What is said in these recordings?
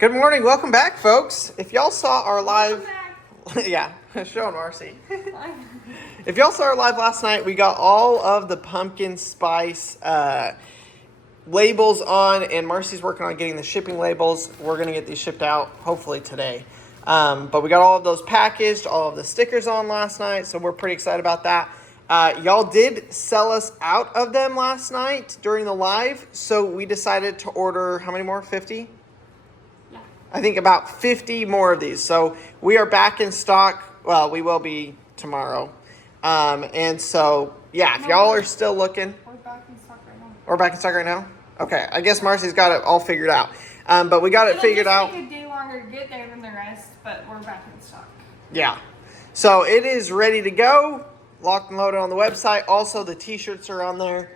Good morning, welcome back, folks. If y'all saw our live, yeah, showing Marcy. If y'all saw our live last night, we got all of the pumpkin spice labels on, and Marcy's working on getting the shipping labels. We're gonna get these shipped out hopefully today. But we got all of those packaged, all of the stickers on last night, so we're pretty excited about that. Y'all did sell us out of them last night during the live, so we decided to order how many more? 50? I think about 50 more of these. So we are back in stock. Well, we will be tomorrow. And so, yeah, if y'all are still looking. We're back in stock right now. We're back in stock right now? Okay. I guess Marcy's got it all figured out. But we got it figured out. It'll just take a day longer to get there than the rest, but we're back in stock. Yeah. So it is ready to go. Locked and loaded on the website. Also, the t-shirts are on there.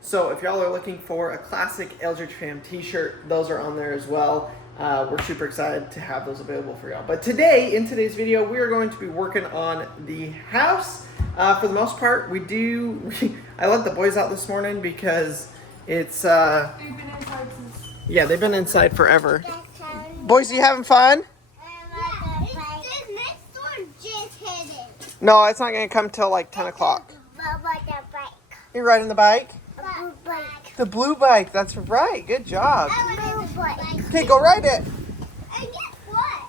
So if y'all are looking for a classic Eldredge Fam t-shirt, those are on there as well. We're super excited to have those available for y'all. But today, in today's video, we are going to be working on the house. For the most part, I let the boys out this morning because it's... They've been inside since... Yeah, they've been inside forever. Boys, you having fun? No, it's not going to come till like 10 o'clock. You're riding the bike? The blue bike, that's right. Good job. Okay, go ride it.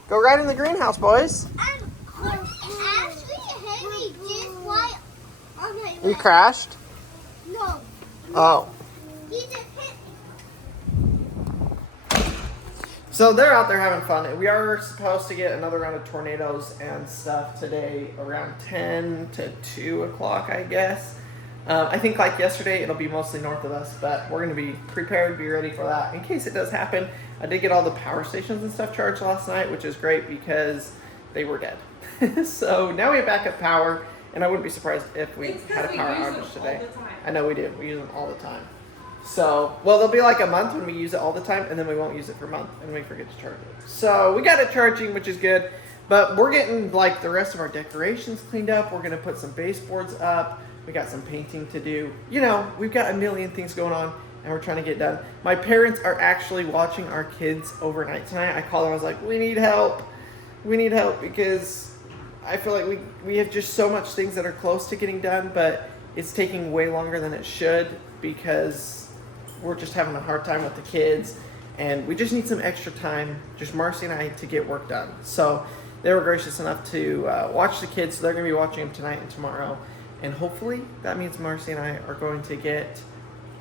Go ride in the greenhouse, boys. You crashed? No. Oh. He just hit me. So they're out there having fun. We are supposed to get another round of tornadoes and stuff today around 10 to 2 o'clock, I guess. I think like yesterday, it'll be mostly north of us, but we're going to be prepared, be ready for that in case it does happen. I did get all the power stations and stuff charged last night, which is great because they were dead. So now we have backup power, and I wouldn't be surprised if we had a power outage today. I know we do. We use them all the time. So, well, there'll be like a month when we use it all the time, and then we won't use it for a month, and we forget to charge it. So we got it charging, which is good, but we're getting like the rest of our decorations cleaned up. We're going to put some baseboards up. We got some painting to do. You know, we've got a million things going on, and we're trying to get done. My parents are actually watching our kids overnight tonight. I called them. I was like, we need help. We need help because I feel like we have just so much things that are close to getting done, but it's taking way longer than it should because we're just having a hard time with the kids, and we just need some extra time, just Marcy and I, to get work done. So they were gracious enough to watch the kids. So they're going to be watching them tonight and tomorrow. And hopefully that means Marcy and I are going to get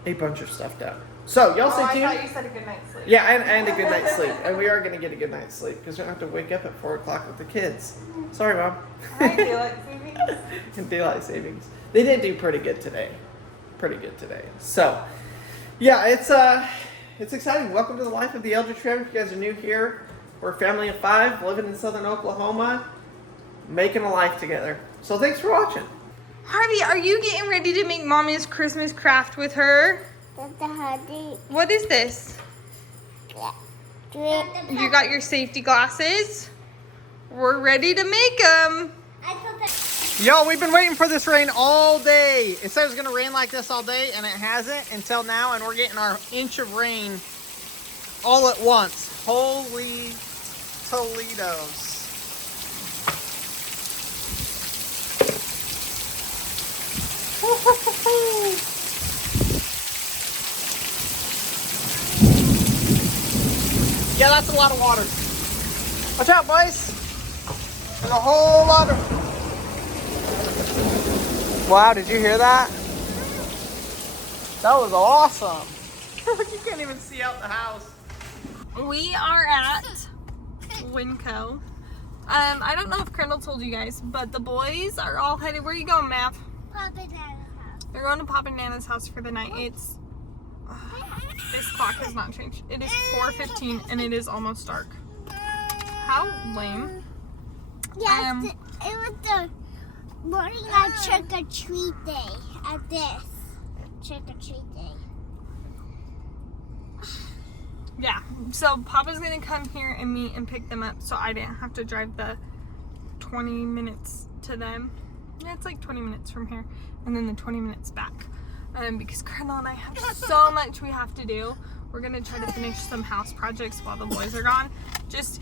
a bunch of stuff done. So y'all stay tuned. I thought you said a good night's sleep. Yeah, and a good night's sleep. And we are going to get a good night's sleep because we don't have to wake up at 4 o'clock with the kids. Sorry, Mom. Hi, daylight savings. And daylight savings. They did do pretty good today. So, yeah, it's exciting. Welcome to the life of the Eldredge Fam. If you guys are new here, we're a family of 5 living in southern Oklahoma, making a life together. So thanks for watching. Harvey, are you getting ready to make Mommy's Christmas craft with her? What is this? You got your safety glasses? We're ready to make them. Yo, we've been waiting for this rain all day. It said it was going to rain like this all day, and it hasn't until now, and we're getting our inch of rain all at once. Holy Toledos. Yeah, that's a lot of water. Watch out, boys. There's a whole lot of... Wow, did you hear that? That was awesome. You can't even see out the house. We are at Winco. I don't know if Crandall told you guys, but the boys are all headed. Where are you going, Mav? Papa Nana's house. They're going to Papa and Nana's house for the night. This clock has not changed. It is 4:15 and it is almost dark. How lame. Yes, it was the morning of trick-or-treat day at this. Trick-or-treat day. Yeah, so Papa's gonna come here and meet and pick them up so I didn't have to drive the 20 minutes to them. Yeah, it's like 20 minutes from here and then the 20 minutes back. Because Colonel and I have so much we have to do. we're gonna try to finish some house projects while the boys are gone.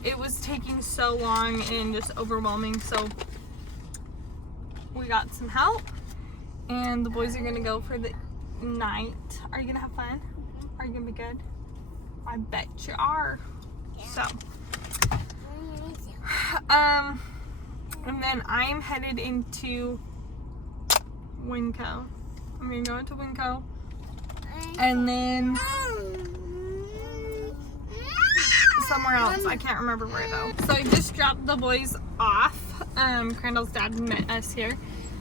It was taking so long and just overwhelming, so we got some help, and the boys are gonna go for the night. Are you gonna have fun? Are you gonna be good? I bet you are. So, and then I'm headed into Winco. I'm gonna go into Winco, and then somewhere else. I can't remember where though. So I just dropped the boys off. Crandall's dad met us here,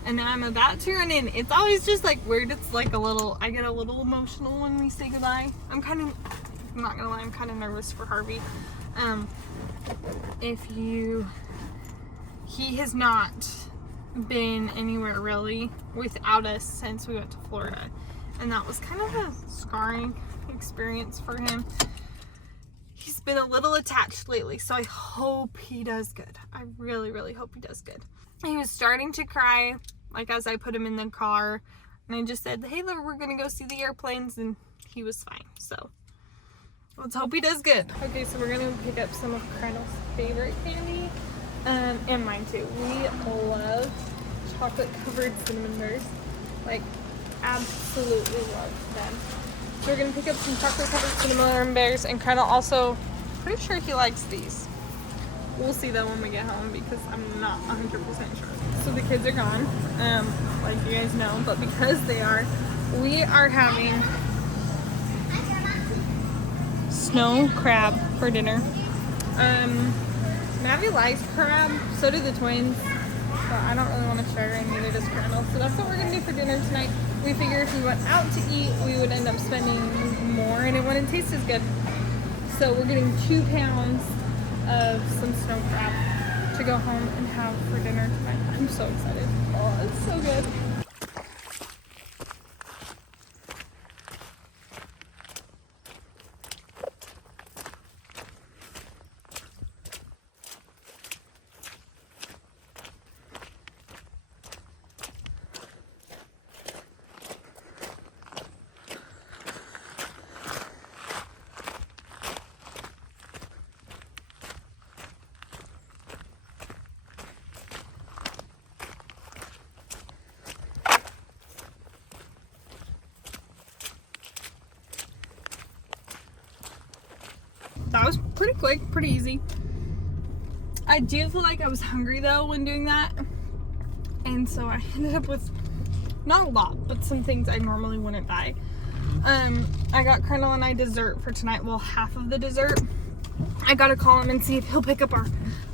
and now I'm about to run in. It's always just like weird. It's like I get a little emotional when we say goodbye. I'm not gonna lie, I'm kind of nervous for Harvey. He has not been anywhere really without us since we went to Florida, and that was kind of a scarring experience for him. He's been a little attached lately, so I hope he does good. I really, really hope he does good. He was starting to cry, like as I put him in the car, and I just said, hey, look, we're gonna go see the airplanes, and he was fine. So let's hope he does good. Okay, so we're gonna pick up some of Crandall's favorite candy, and mine too. We love chocolate covered cinnamon bears, like absolutely love them. So we're gonna pick up some chocolate covered cinnamon bears, and Crandall also, pretty sure he likes these. We'll see though when we get home because I'm not 100% sure. So the kids are gone, like you guys know, but because they are, we are having snow crab for dinner. Maddie likes crab, so do the twins, but I don't really want to share, and neither does Crandall. So that's what we're gonna do for dinner tonight. We figured if we went out to eat, we would end up spending more, and it wouldn't taste as good. So we're getting 2 pounds of some snow crab to go home and have for dinner tonight. I'm so excited. Oh, it's so good. That was pretty quick, pretty easy. I do feel like I was hungry though when doing that, and so I ended up with not a lot, but some things I normally wouldn't buy. I got Crandall and I dessert for tonight. Well, half of the dessert. I gotta call him and see if he'll pick up our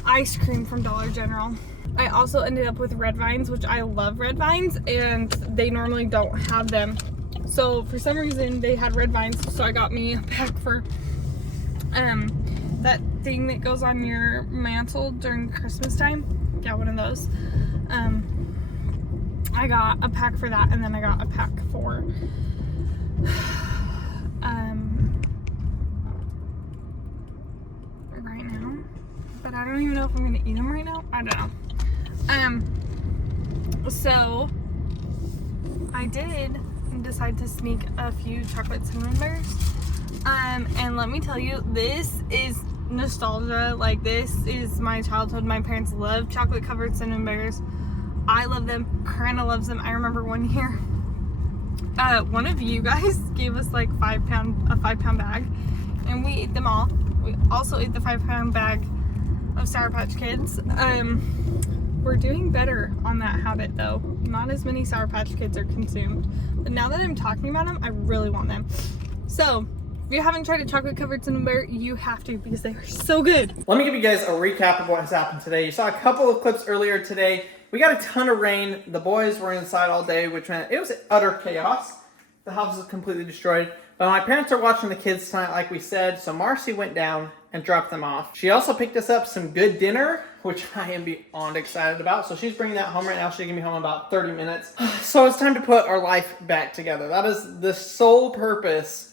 ice cream from Dollar General. I also ended up with red vines, which I love red vines, and they normally don't have them. So for some reason they had red vines, so I got me a pack for that thing that goes on your mantle during Christmas time. Yeah, one of those. I got a pack for that, and then I got a pack for right now, but I don't even know if I'm gonna eat them right now. I don't know. So I did decide to sneak a few chocolate cinnamon bears. And let me tell you, this is nostalgia. Like, this is my childhood. My parents love chocolate covered cinnamon bears. I love them. Crandall loves them. I remember one year, one of you guys gave us like a 5-pound bag, and we ate them all. We also ate the 5-pound bag of Sour Patch Kids. We're doing better on that habit though. Not as many Sour Patch Kids are consumed. But now that I'm talking about them, I really want them. So if you haven't tried a chocolate covered cinnamon bear, you have to, because they are so good. Let me give you guys a recap of what has happened today. You saw a couple of clips earlier today. We got a ton of rain. The boys were inside all day, which meant it was utter chaos. The house was completely destroyed. But my parents are watching the kids tonight, like we said, so Marcy went down and dropped them off. She also picked us up some good dinner, which I am beyond excited about. So she's bringing that home right now. She's gonna be home in about 30 minutes. So it's time to put our life back together. That is the sole purpose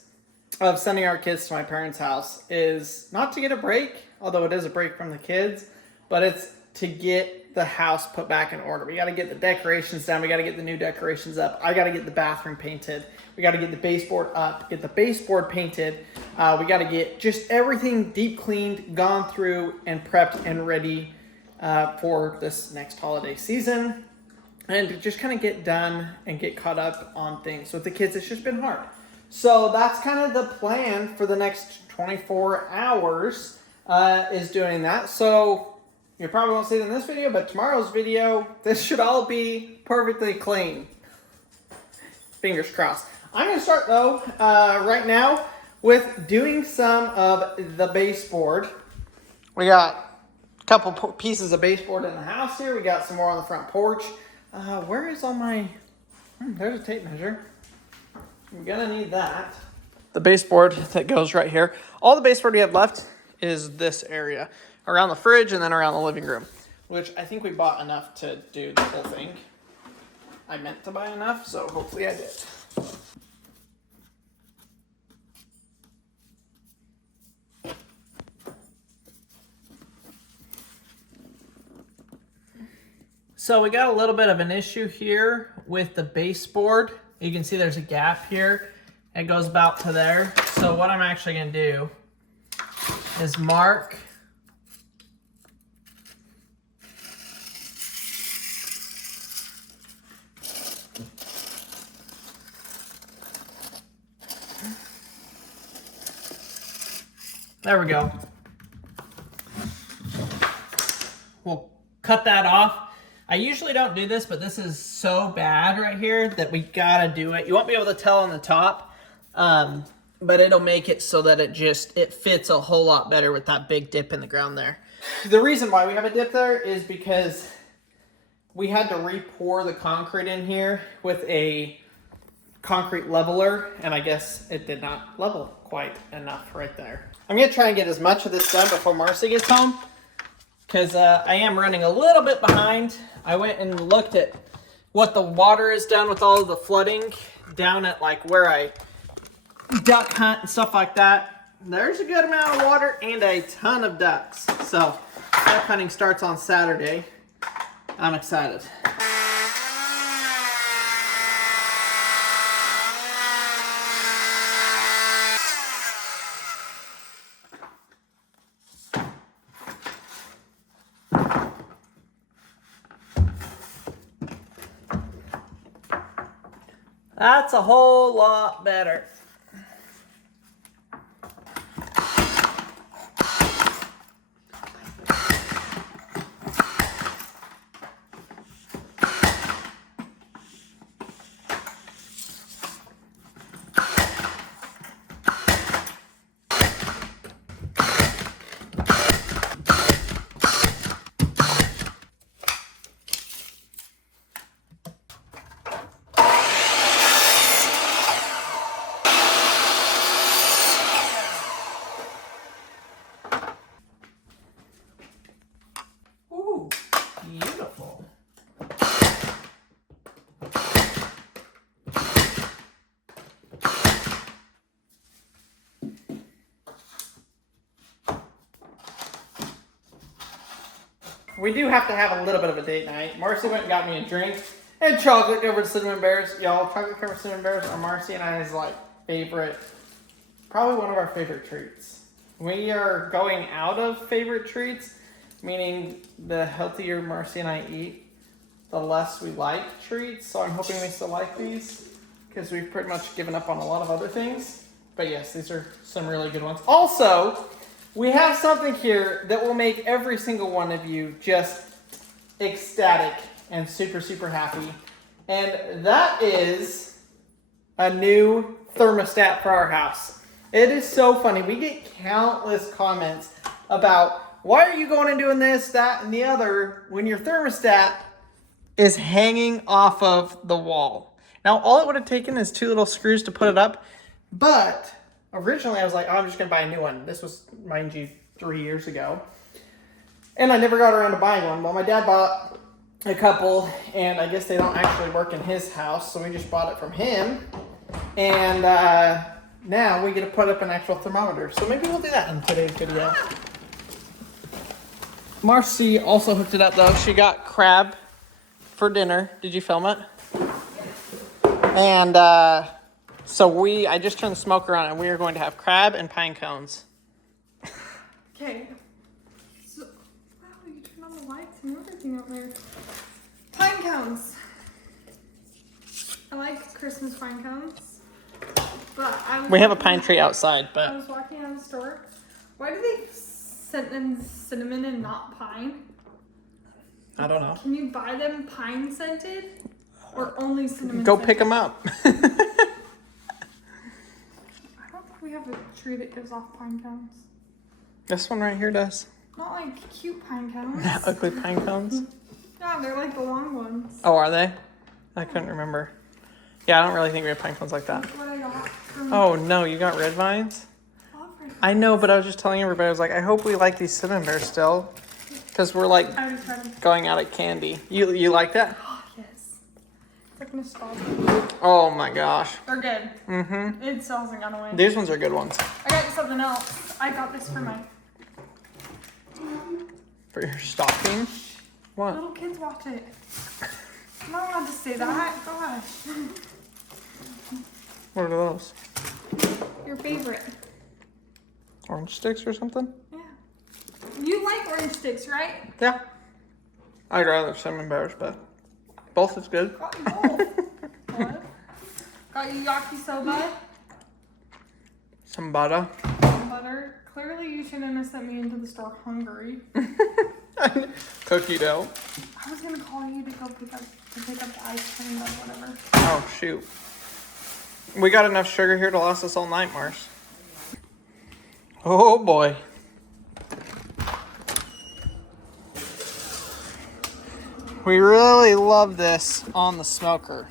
of sending our kids to my parents' house, is not to get a break, although it is a break from the kids, but it's to get get the house put back in order. We got to get the decorations down. We got to get the new decorations up. I got to get the bathroom painted. We got to get the baseboard up, get the baseboard painted. We got to get just everything deep cleaned, gone through, and prepped and ready for this next holiday season. And to just kind of get done and get caught up on things. With the kids, it's just been hard. So that's kind of the plan for the next 24 hours is doing that. So you probably won't see it in this video, but tomorrow's video, this should all be perfectly clean. Fingers crossed. I'm going to start, though, right now with doing some of the baseboard. We got a couple pieces of baseboard in the house here. We got some more on the front porch. Where is all my... there's a tape measure. I'm going to need that. The baseboard that goes right here. All the baseboard we have left is this area. Around the fridge and then around the living room. Which I think we bought enough to do the whole thing. I meant to buy enough, so hopefully I did. So we got a little bit of an issue here with the baseboard. You can see there's a gap here. It goes about to there. So what I'm actually going to do is mark there we go. We'll cut that off. I usually don't do this, but this is so bad right here that we gotta do it. You won't be able to tell on the top, but it'll make it so that it fits a whole lot better with that big dip in the ground there. The reason why we have a dip there is because we had to re-pour the concrete in here with a concrete leveler, and I guess it did not level quite enough right there. I'm gonna try and get as much of this done before Marcy gets home, because I am running a little bit behind. I went and looked at what the water is done with all of the flooding down at like where I duck hunt and stuff like that. There's a good amount of water and a ton of ducks. So duck hunting starts on Saturday. I'm excited. That's a whole lot better. Beautiful. We do have to have a little bit of a date night. Marcy went and got me a drink and chocolate covered cinnamon bears. Y'all, chocolate covered cinnamon bears are Marcy and I's like favorite, probably one of our favorite treats. We are going out of favorite treats, meaning the healthier Marcy and I eat, the less we like treats. So I'm hoping we still like these because we've pretty much given up on a lot of other things. But yes, these are some really good ones. Also, we have something here that will make every single one of you just ecstatic and super, super happy. And that is a new thermostat for our house. It is so funny. We get countless comments about why are you going and doing this, that, and the other when your thermostat is hanging off of the wall. Now, all it would have taken is 2 little screws to put it up, but originally I was like, oh, I'm just going to buy a new one. This was, mind you, 3 years ago. And I never got around to buying one. Well, my dad bought a couple, and I guess they don't actually work in his house, so we just bought it from him. And now we get to put up an actual thermometer. So maybe we'll do that in today's video. Marcy also hooked it up though. She got crab for dinner. Did you film it? And so I just turned the smoker on and we are going to have crab and pine cones. Okay. So, wow, you turn on the lights and everything out there. Pine cones. I like Christmas pine cones. But We have a pine tree outside, I but was walking out of the store. Why do they send in cinnamon and not pine? I don't know. Can you buy them pine scented? Or only cinnamon Go scented? pick them up. I don't think we have a tree that gives off pine cones. This one right here does. Not like cute pine cones. Ugly pine cones. Yeah, they're like the long ones. Oh, are they? I couldn't remember. Yeah, I don't really think we have pine cones like that. That's what I got from Oh no, you got red vines? Alfred. I know, but I was just telling everybody, I was like, I hope we like these cinnamon still. Because we're like I already tried them. going out at candy. You like that? Oh, yes. It's like nostalgia. Oh my gosh. They're good. Mm-hmm. It still hasn't gone away. These ones are good ones. I got something else. I got this for my For your stocking? What? little kids watch it. I'm not allowed to say that. Gosh. What are those? Your favorite. Orange sticks or something? Yeah. You like orange sticks, right? Yeah. I'd rather cinnamon bears, but both is good. Got you both. What? Got you yakisoba. Some butter. Some butter. Clearly you shouldn't have sent me into the store hungry. Cookie dough. I was gonna call you to go pick up the ice cream or whatever. Oh shoot. We got enough sugar here to last us all night, Mars. Oh boy. We really love this on the smoker.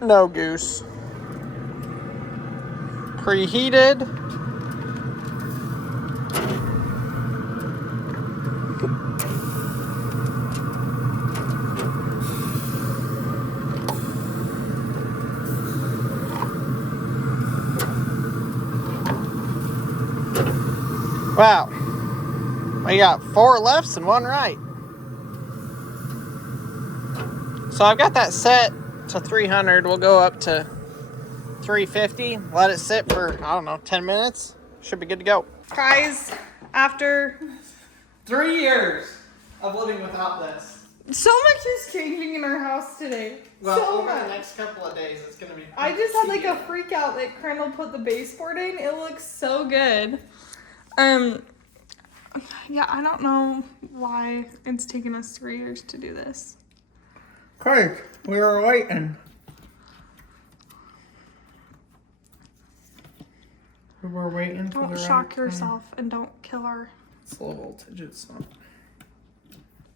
No goose. Preheated. Wow. We got 4 lefts and 1 right. So I've got that set to 300. We'll go up to 350. Let it sit for, I don't know, 10 minutes. Should be good to go. Guys, after 3 years of living without this. so much is changing in our house today. Well, so over much. the next couple of days, it's going to be... I just had like a freak out that Crandall put the baseboard in. It looks so good. Yeah, I don't know why it's taken us 3 years to do this. Craig, we were waiting. We were waiting for Don't the shock right yourself and don't kill our... It's low voltage, it's not.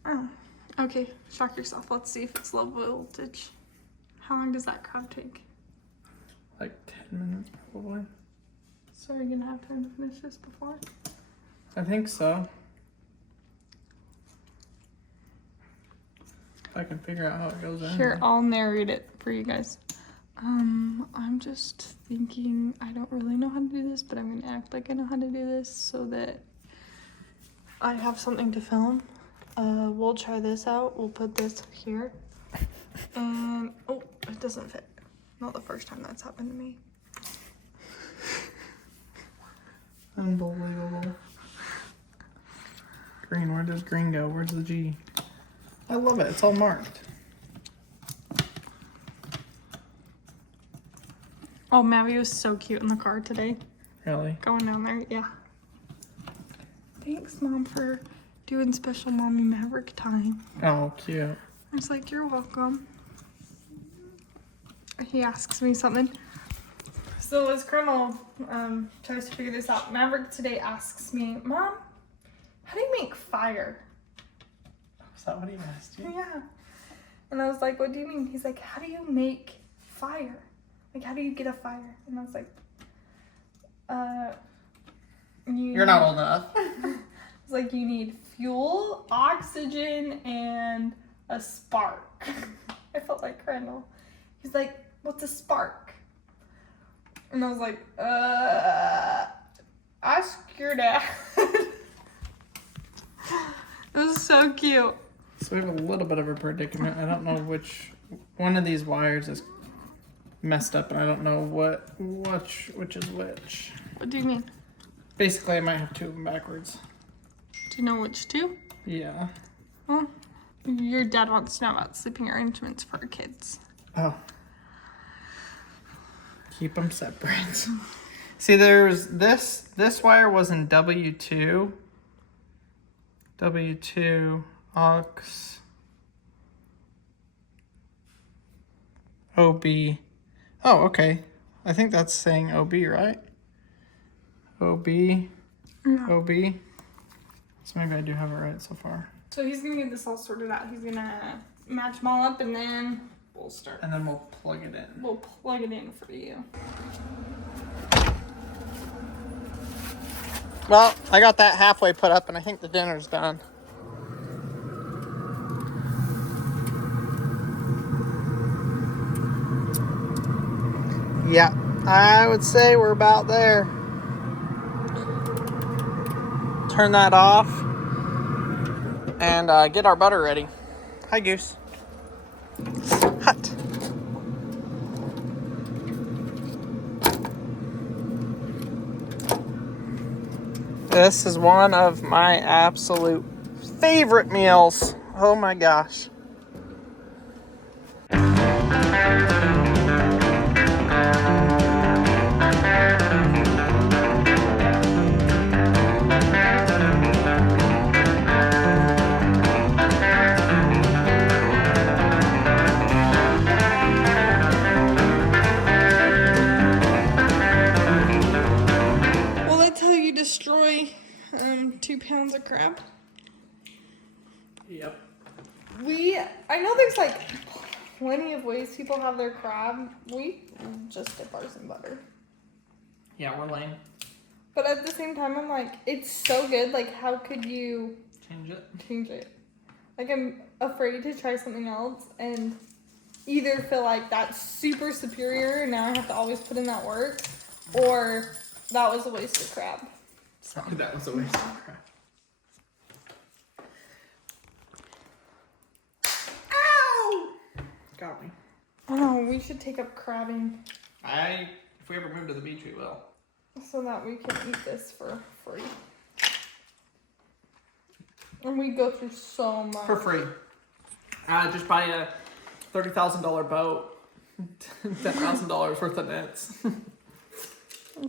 Oh, okay. Shock yourself. Let's see if it's low voltage. How long does that crab take? Like 10 minutes probably. So are you gonna have time to finish this before? I think so. If I can figure out how it goes in. Here, I'll narrate it for you guys. I'm just thinking, I don't really know how to do this, but I'm gonna act like I know how to do this so that I have something to film. We'll try this out. We'll put this here. And, oh, it doesn't fit. Not the first time that's happened to me. Unbelievable. Green, where does green go? Where's the G? I love it. It's all marked. Oh, Maddie was so cute in the car today. Really? Going down there, yeah. Thanks, Mom, for doing special Mommy Maverick time. Oh, cute. I was like, you're welcome. He asks me something. So as Colonel tries to figure this out, Maverick today asks me, Mom, how do you make fire? Is that what he asked you? Yeah. And I was like, what do you mean? He's like, how do you make fire? Like, how do you get a fire? And I was like, You're not old enough. It's like you need fuel, oxygen, and a spark. I felt like Crandall. He's like, what's a spark? And I was like, ask your dad. It was so cute. So we have a little bit of a predicament. I don't know which one of these wires is messed up, and I don't know which is which. What do you mean? Basically, I might have two of them backwards. Do you know which two? Yeah. Well, your dad wants to know about sleeping arrangements for our kids. Oh. Keep them separate. See, there's this wire was in W2. W2 aux OB. Oh, okay. I think that's saying OB, right? OB. No. OB. So maybe I do have it right so far. So he's gonna get this all sorted out. He's gonna match them all up and then we'll start. And then we'll plug it in. We'll plug it in for you. Well, I got that halfway put up and I think the dinner's done. Yeah, I would say we're about there. Turn that off and get our butter ready. Hi, Goose. Hut. This is one of my absolute favorite meals. Oh my gosh. Destroy 2 pounds of crab. Yep. I know there's like plenty of ways people have their crab. We just dip ours in butter. Yeah, we're lame. But at the same time, I'm like, it's so good. Like, how could you Change it? Like, I'm afraid to try something else and either feel like that's super superior and now I have to always put in that work, or that was a waste of crab. So. That was a waste of crap. Ow! Got me. I know, we should take up crabbing. If we ever move to the beach, we will. So that we can eat this for free. And we go through so much. For free. Just buy a $30,000 boat. $10,000 worth of nets.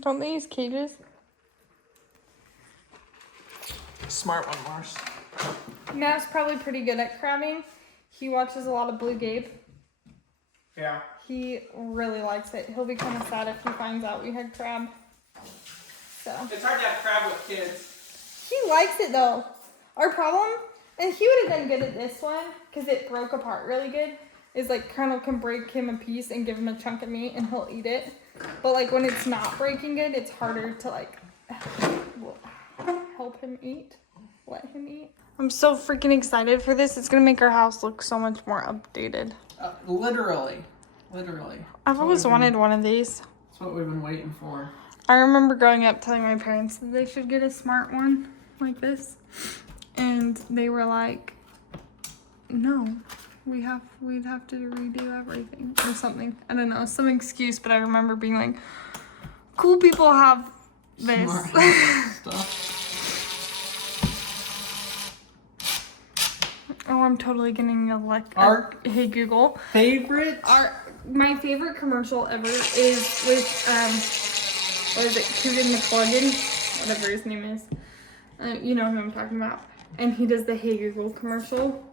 Don't they use cages? Smart one, Mars. Matt's probably pretty good at crabbing. He watches a lot of Blue Gabe. Yeah. He really likes it. He'll be kind of sad if he finds out we had crab. So. It's hard to have crab with kids. He likes it though. Our problem, and he would have done good at this one because it broke apart really good, is like Colonel can break him a piece and give him a chunk of meat and he'll eat it. But like when it's not breaking good, it's harder to like help him eat, let him eat. I'm so freaking excited for this. It's gonna make our house look so much more updated. Literally. I've always wanted one of these. That's what we've been waiting for. I remember growing up telling my parents that they should get a smart one like this. And they were like, no, we'd have to redo everything or something. I don't know, some excuse, but I remember being like, cool people have this. Smart stuff. Oh, I'm totally getting Our Hey Google. Favorite? My favorite commercial ever is with, what is it, Coogan McClellan, whatever his name is. You know who I'm talking about. And he does the Hey Google commercial.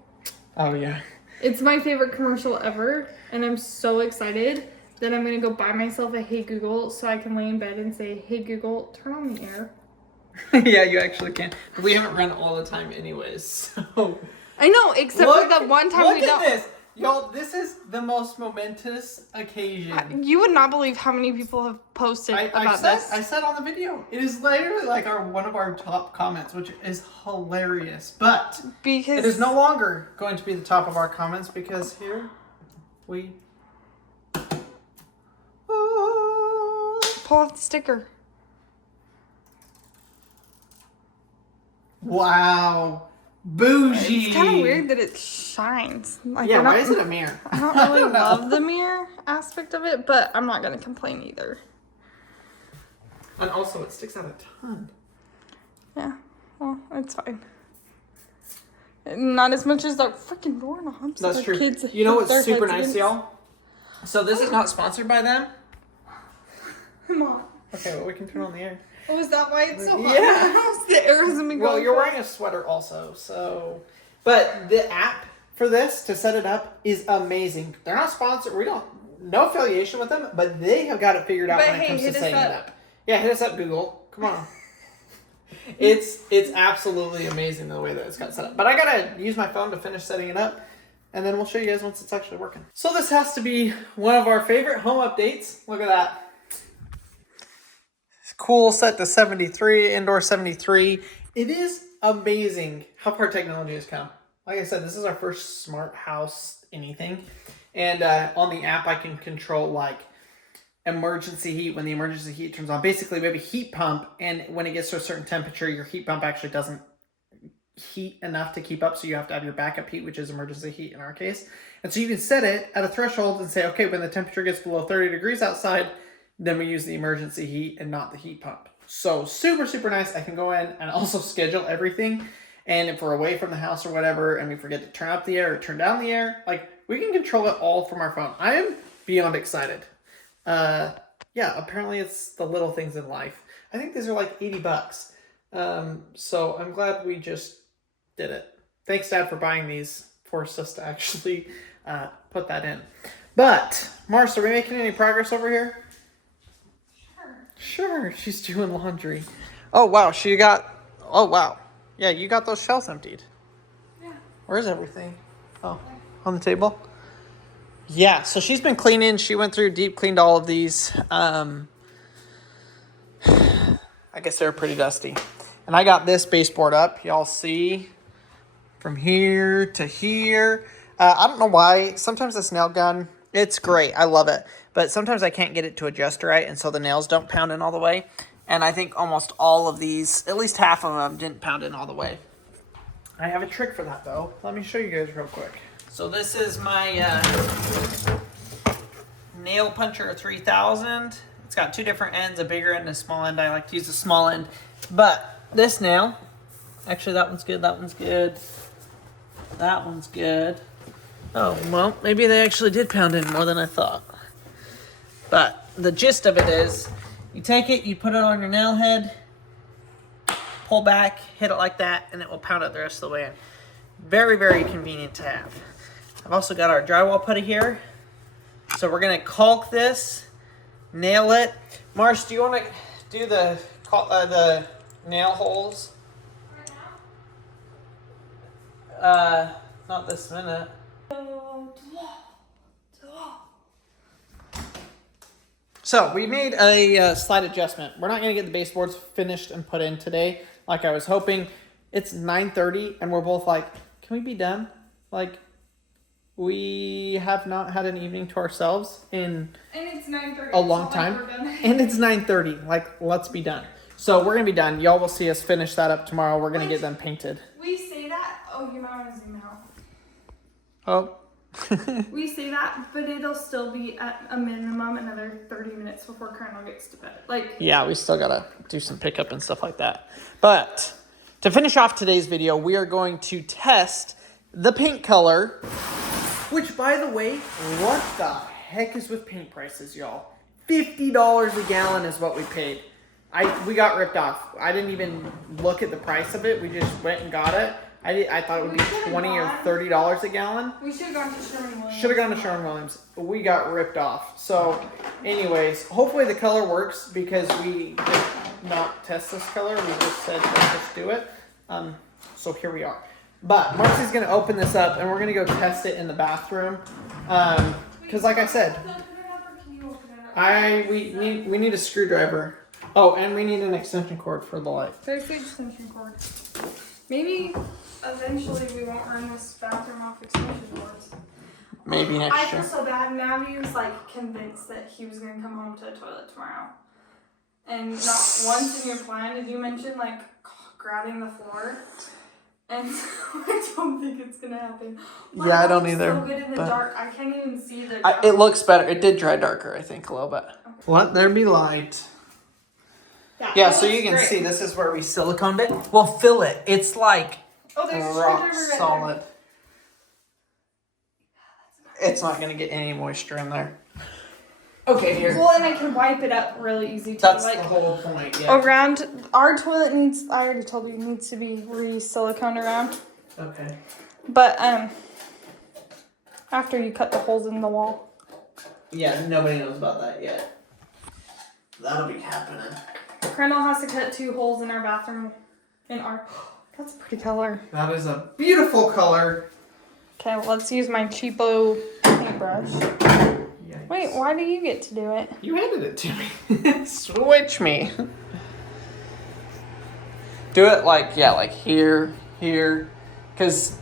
Oh, yeah. It's my favorite commercial ever, and I'm so excited that I'm going to go buy myself a Hey Google so I can lay in bed and say, Hey Google, turn on the air. Yeah, you actually can. But we haven't run all the time anyways, so... I know, except for the one time we don't... Look at this! Y'all, this is the most momentous occasion. You would not believe how many people have posted about this. I said on the video, it is literally like one of our top comments, which is hilarious. But because it is no longer going to be the top of our comments because here we pull off the sticker. Wow. Bougie. It's kind of weird that it shines. Like, Yeah, why is it a mirror? I don't really love the mirror aspect of it, but I'm not going to complain either. And also, it sticks out a ton. Yeah, well, it's fine. Not as much as the freaking doorknobs. That's true. Kids you know hit their what's super heads nice, against. y'all? So this is not sponsored by them. Come on. Okay, well, we can turn on the air. Oh, is that why it's so hot? Yeah. The air hasn't been Well, going you're for- wearing a sweater also, so... But the app for this, to set it up, is amazing. They're not sponsored. We don't... No affiliation with them, but they have got it figured out But when it hey, comes to hit us setting it up. up. Yeah, hit us up, Google. Come on. It's absolutely amazing the way that it's got set up. But I gotta use my phone to finish setting it up, and then we'll show you guys once it's actually working. So this has to be one of our favorite home updates. Look at that. Cool, set to 73, indoor 73. It is amazing how far technology has come. Like I said, this is our first smart house anything. And on the app, I can control like emergency heat when the emergency heat turns on. Basically, we have a heat pump, and when it gets to a certain temperature, your heat pump actually doesn't heat enough to keep up, so you have to have your backup heat, which is emergency heat in our case. And so you can set it at a threshold and say, okay, when the temperature gets below 30 degrees outside, then we use the emergency heat and not the heat pump. So super, super nice. I can go in and also schedule everything. And if we're away from the house or whatever, and we forget to turn up the air or turn down the air, like we can control it all from our phone. I am beyond excited. Yeah, apparently it's the little things in life. I think these are like $80. So I'm glad we just did it. Thanks, Dad, for buying these. Forced us to actually put that in. But, Mars, are we making any progress over here? Sure, she's doing laundry. Oh, wow, oh, wow. Yeah, you got those shelves emptied. Yeah. Where's everything? Oh, on the table? Yeah, so she's been cleaning. She went through, deep cleaned all of these. I guess they're pretty dusty. And I got this baseboard up. Y'all see from here to here. I don't know why. Sometimes this nail gun, it's great. I love it. But sometimes I can't get it to adjust right, and so the nails don't pound in all the way. And I think almost all of these, at least half of them, didn't pound in all the way. I have a trick for that, though. Let me show you guys real quick. So this is my nail puncher 3000. It's got two different ends, a bigger end and a small end. I like to use the small end. But this nail, actually that one's good, that one's good. That one's good. Oh, well, maybe they actually did pound in more than I thought. But the gist of it is, you take it, you put it on your nail head, pull back, hit it like that, and it will pound it the rest of the way in. Very, very convenient to have. I've also got our drywall putty here. So we're going to caulk this, nail it. Marsh, do you want to do the nail holes? Right now? Not this minute. So we made a slight adjustment. We're not going to get the baseboards finished and put in today like I was hoping. It's 9:30 and we're both like, can we be done? Like, we have not had an evening to ourselves in And it's 9:30. a long time. And it's 9:30. Like, let's be done. So we're going to be done. Y'all will see us finish that up tomorrow. We're going to get them painted. We say that. Oh, you might want to zoom out. Oh. We say that, but it'll still be at a minimum another 30 minutes before Colonel gets to bed. Like, yeah, we still got to do some pickup and stuff like that. But to finish off today's video, we are going to test the paint color. Which, by the way, what the heck is with paint prices, y'all? $50 a gallon is what we paid. We got ripped off. I didn't even look at the price of it. We just went and got it. I thought it would be $20 or $30 a gallon. we should have gone to Sherwin-Williams. Should have gone to Sherwin-Williams. We got ripped off. So, anyways, hopefully the color works because we did not test this color. We just said, let's just do it. So here we are. But Marcy's going to open this up and we're going to go test it in the bathroom. Because like I said, we need a screwdriver. Oh, and we need an extension cord for the light. There's the extension cord. Maybe eventually we won't run this bathroom off extension cords. Maybe I next feel year. so bad. Maddie was like convinced that he was going to come home to the toilet tomorrow. And not once in your plan did you mention like grabbing the floor. And so I don't think it's gonna happen. But Yeah, I it don't looks either, so good in the but- dark. I can't even see the It looks better. It did dry darker, I think, a little bit. Okay. Let there be light. Yeah, so you can see this is where we siliconed it. We'll fill it. It's like there's a rock screwdriver right solid. It's not going to get any moisture in there. Okay, there. here. Well, and I can wipe it up really easy too. That's like the whole point, yeah. around our toilet needs. I already told you needs to be re-siliconed around. Okay. But after you cut the holes in the wall. Yeah, nobody knows about that yet. That'll be happening. Crandall has to cut 2 holes in our bathroom. That's a pretty color. That is a beautiful color. Okay, well, let's use my cheapo paintbrush. Yikes. Wait, why do you get to do it? You handed it to me. Switch me. Do it like here. Because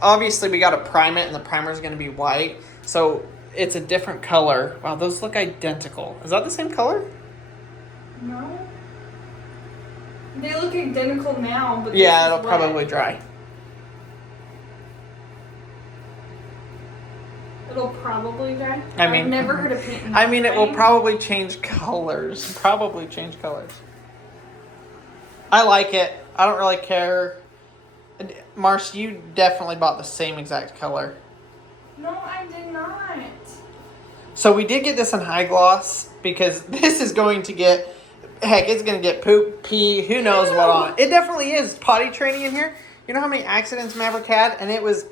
obviously we got to prime it and the primer is going to be white. So it's a different color. Wow, those look identical. Is that the same color? No. They look identical now, but Yeah, it'll probably dry. It'll probably dry. I mean- I've never heard of paint. It will probably change colors. I like it. I don't really care. Marce, you definitely bought the same exact color. No, I did not. So we did get this in high gloss because this is going to get, it's going to get poop, pee, who knows what on it. It definitely is potty training in here. You know how many accidents Maverick had and it was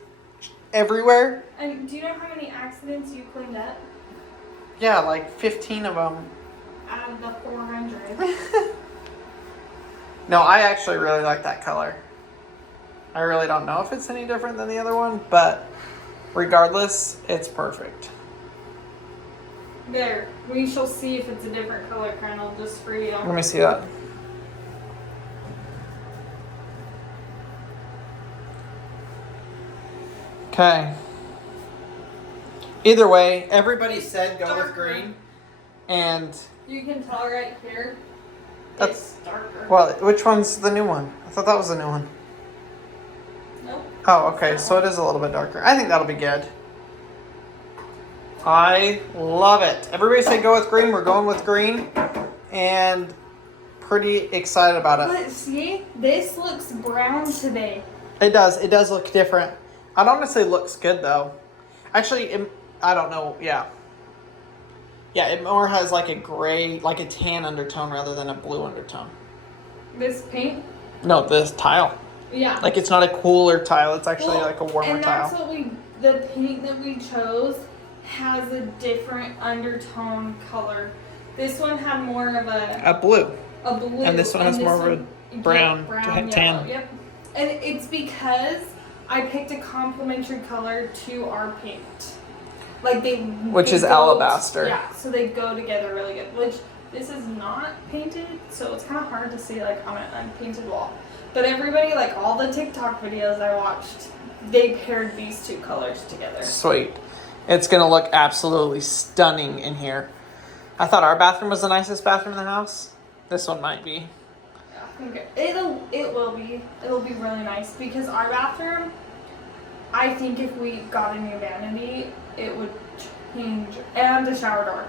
everywhere? And do you know how many accidents you cleaned up? Yeah, like 15 of them. Out of the 400. No, I actually really like that color. I really don't know if it's any different than the other one, but regardless, it's perfect. There. We shall see if it's a different color, Crandall, just for you. Let me see that. Okay. Either way, everybody said go with Darker. green. And You can tell right here. That's- It's darker. well, which one's the new one? I thought that was the new one. Nope. Oh, okay, so it is a little bit darker. I think that'll be good. I love it. Everybody say go with green. We're going with green. And pretty excited about it. But see, this looks brown today. It does. It does look different. I'd honestly looks good though. Actually, I don't know. Yeah. Yeah, it more has like a gray, like a tan undertone rather than a blue undertone. This paint? No, this tile. Yeah. Like it's not a cooler tile. It's actually Well, like a warmer and that's tile. what the paint that we chose has a different undertone color. This one had more of A blue. a blue. And this one has more of a brown, brown tan. yellow, yep. And it's because I picked a complementary color to our paint. Like Which is go- alabaster. Yeah, so they go together really good. Which this is not painted, so it's kind of hard to see like on an unpainted wall. But everybody, like all the TikTok videos I watched, they paired these two colors together. Sweet. It's going to look absolutely stunning in here. I thought our bathroom was the nicest bathroom in the house. This one might be. Okay. It will be. It'll be really nice because our bathroom, I think if we got a new vanity, it would change, and a shower door.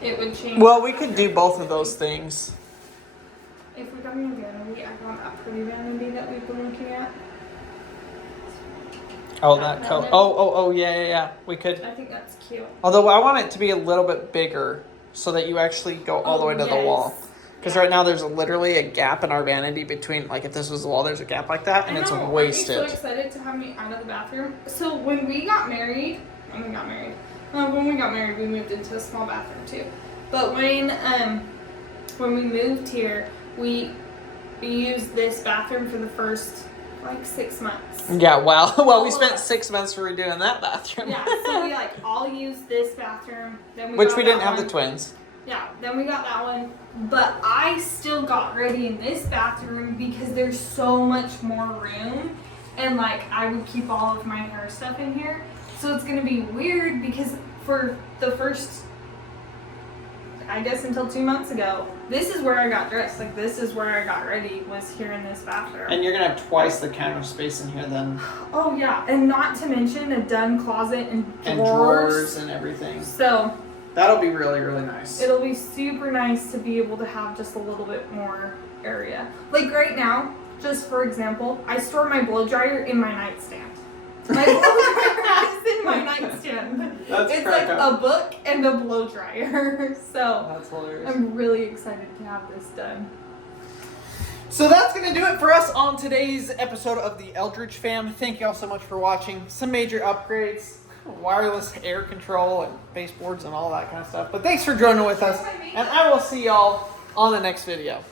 It would change. Well, we could do both of those things. If we got a new vanity, I got a pretty vanity that we've been looking at. Oh, that color. Oh, yeah. We could. I think that's cute. Although I want it to be a little bit bigger so that you actually go all the way to the wall. Because right now there's literally a gap in our vanity between, like if this was the wall, there's a gap like that, and it's wasted. I'm so excited to have me out of the bathroom. So when we got married, we moved into a small bathroom too. But when we moved here, we used this bathroom for the first like 6 months. Yeah, well, we spent 6 months redoing that bathroom. Yeah, so we like all used this bathroom. Then Which we didn't have the twins. Yeah, then we got that one. But I still got ready in this bathroom because there's so much more room. And like I would keep all of my hair stuff in here. So it's gonna be weird because for the first, I guess until 2 months ago, this is where I got dressed. Like, this is where I got ready, was here in this bathroom. And you're gonna have twice the counter space in here then. Oh yeah, and not to mention a done closet and drawers. And drawers and everything. So that'll be really, really nice. it'll be super nice to be able to have just a little bit more area. Like right now, just for example, I store my blow dryer in my nightstand. My blow dryer is in my nightstand. It's like a book and a blow dryer. So that's hilarious. I'm really excited to have this done. So that's going to do it for us on today's episode of the Eldredge Fam. Thank you all so much for watching. Some major upgrades, wireless air control and baseboards and all that kind of stuff. But thanks for joining with us, and I will see y'all on the next video.